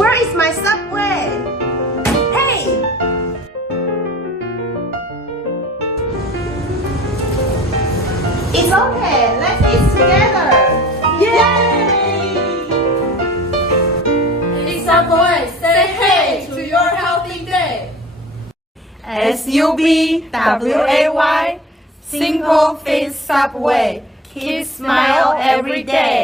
Where is my Subway? Hey! It's okay, let's eat together! Yay! Hey Subway, say hey to your healthy day! SUBWAY, Simple Face Subway, keep smile every day.